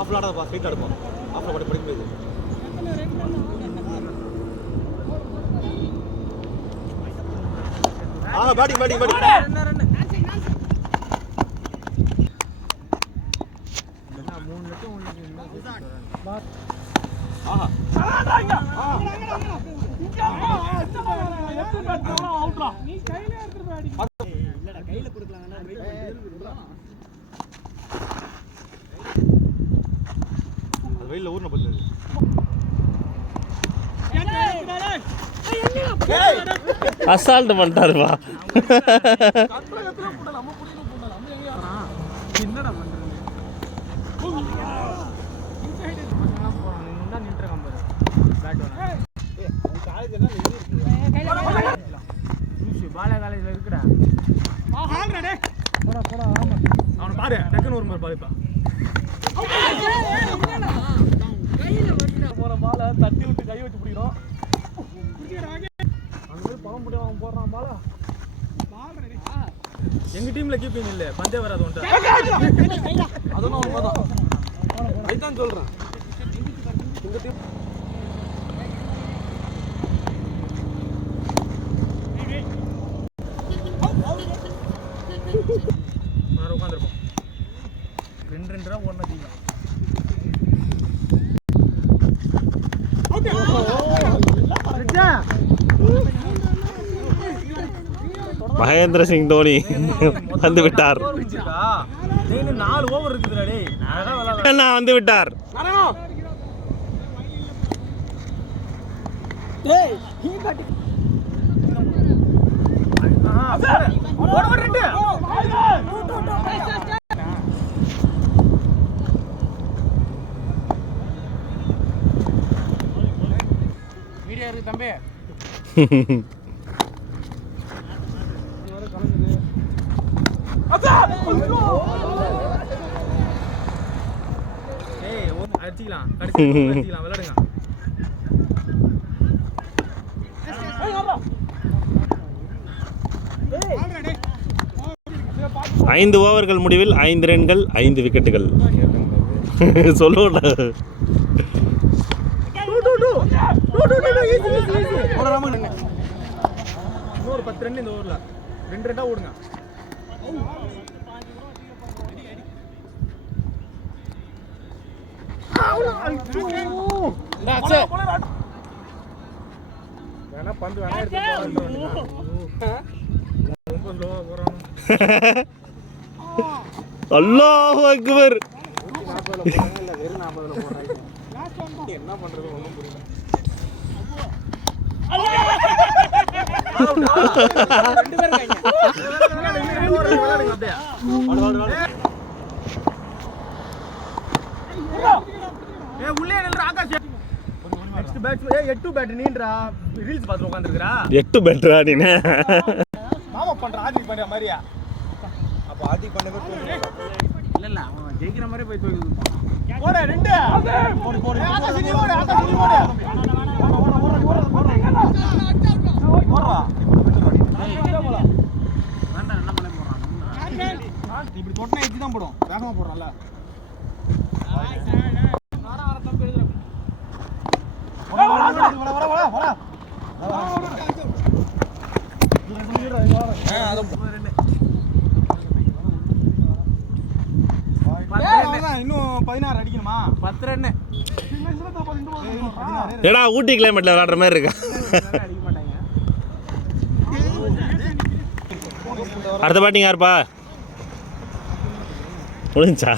ஆஃப்ல ஆடாதப்பா, ஸ்ட்ரைட் ஆடுப்பா. ஆஃப்ல படி படிக்க முடியாது. Batting batting batting. வெயில ஊர்ன பல்லு. அசால்ட் பண்ணிட்டாருப்பா. என்னடா பண்றது? பாலா காலேஜ்ல இருக்குடா. அவனை பாரு, டக்குன்னு ஒரு மாதிரி பாருப்பா. போற பால தட்டி விட்டு கை வச்சு பிடிக்கிறோம். அங்க பழம் முடியும் அவன் போடுறான் பாலா. எங்க டீம்ல கீப்பிங் இல்ல, பந்தே வராது ஒன்றை. அதுவும் அவன் பார்த்தோம். அதுதான் சொல்றேன். எங்க டீம் உட்காந்துருப்போம். 2-2 ரூபா ஓடினா தீங்க. மகேந்திர சிங் தோனி வந்து விட்டார். 4 ஓவர் இருக்குதுடா டேய். நான் வந்து விட்டார். டேய் ஹீ கட்டி ஓவர் 2. வீடியோ இருக்கு தம்பி. அடிச்சிக்கலாம், அடிச்சிக்கலாம், விளையாடுங்க. 5 ஓவர்கள் முடிவில் 5 ரன்கள் 5 விக்கெட்டுகள். சொல்லுவோம்டா. இன்னொரு 10 ரன் இந்த ஓவரில் 2 ரன்டா ஓடுங்க. வேணா பந்து வேணா எடுத்து ரொம்ப ஸ்லோவா போறான். அல்லாஹு அக்பர். என்ன பண்றது ஒண்ணும் புரியல. உள்ளே நில்ற ஆகாஷ். நெக்ஸ்ட் பேட்ஸ்மேன் 8 பேட் நீன்றா. ரீல்ஸ் பார்த்து உட்கார்ந்திருக்கறா. 8 பேட்ரா நீனே. மாமா பண்ற ஆதி பண்ற மாதிரியா? அப்ப ஆதி பண்ணவே இல்ல அவன் ஜெயிக்கிற மாதிரி போய் தூக்கிட்டு போடு 2 போடு போடு ஆகாஷ் நீ ஓடு ஆகாஷ் நீ ஓடு போடுறா வேண்டாம் என்ன பண்ண போறான் இப்படி தொட்டா எத்தி தான் போடும் வேகமா போடுறல நாரா வர தம்பி எழுதுற வர இன்னும் 16 அடிக்கணுமா 10 ரன் ஏடா ஊட்டி கிளைமேட்ல விளையாடுற மாதிரி இருக்கா அடிக்க மாட்டாங்க அடுத்த பேட்டிங் யாருப்பா முடிஞ்சா